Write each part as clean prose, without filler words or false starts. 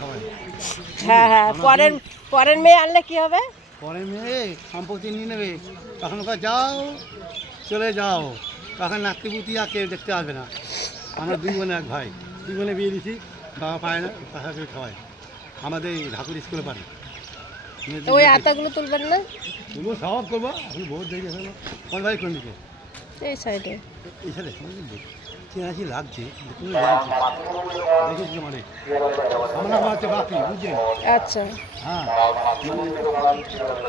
সবাই। হ্যাঁ হ্যাঁ, পরের মেয়ে আনলে কি হবে? পরের মেয়ে সম্পত্তি নিয়ে নেবে, তখন ওকে যাও চলে যাও, তখন নাতিপুতি আর কেউ দেখতে আসবে না। আমরা 2 বোন 1 ভাই, 2 বোনে বিয়ে দিচ্ছি, বাবা পায় না, তাকে খাওয়াই। আমাদের এই ঢাকুর স্কুলে পারি। ওই আতাগুলো তুলবেন না? তুলবো, সব করবো। এখন ভোট দেখে ফেলো। কোন ভাই কোন দিকে? এই সাইডে। এই সাইডে চেনাচি লাগছে, দেখেছি মানে আমার হচ্ছে বাকি, বুঝছেন? আচ্ছা হ্যাঁ,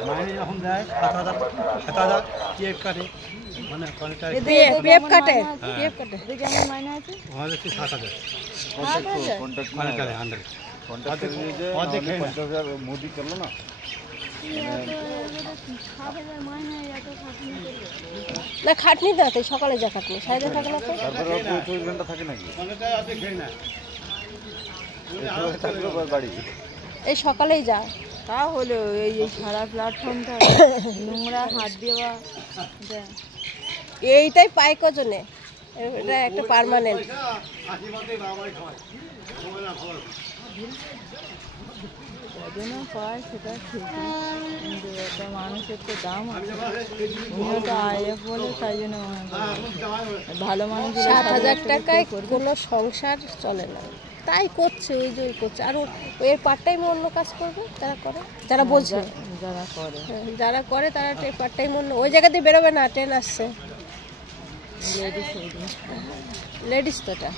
মাইনে যখন দেয় 7,000 কেক কাটে, মানে পিএফ কাটে। পিএফ কাটে কেমন মাইনে আছে? আমাদের 7,000 আন্ডারে মোদি করলো না। না খাটনি না তো, সকালে যা খাটনি সাইডে থাকে না তো। 24 ঘন্টা থাকে নাকি? এই সকালেই যা। তা হলো এই সারা প্ল্যাটফর্মটা নোংরা হাত দেওয়া, এইটাই পায় কজনে? এটা একটা পার্মানেন্ট। কজনে পায় সেটা ঠিকই, কিন্তু একটা মানুষের তো দাম আছে। উনিও তো আইএফ বলে, তাই জন্য ভালো মানুষ 7,000 টাকায় কোনো সংসার চলে না, তাই করছে। ওই যে করছে, আর এর পার্ট টাইমে অন্য কাজ করবে যারা করে, যারা বোঝে, যারা করে। যারা করে তারা পার্ট টাইম অন্য ওই জায়গা দিয়ে বেরোবে না। ট্রেন আসছে, লেডিস তো এটা।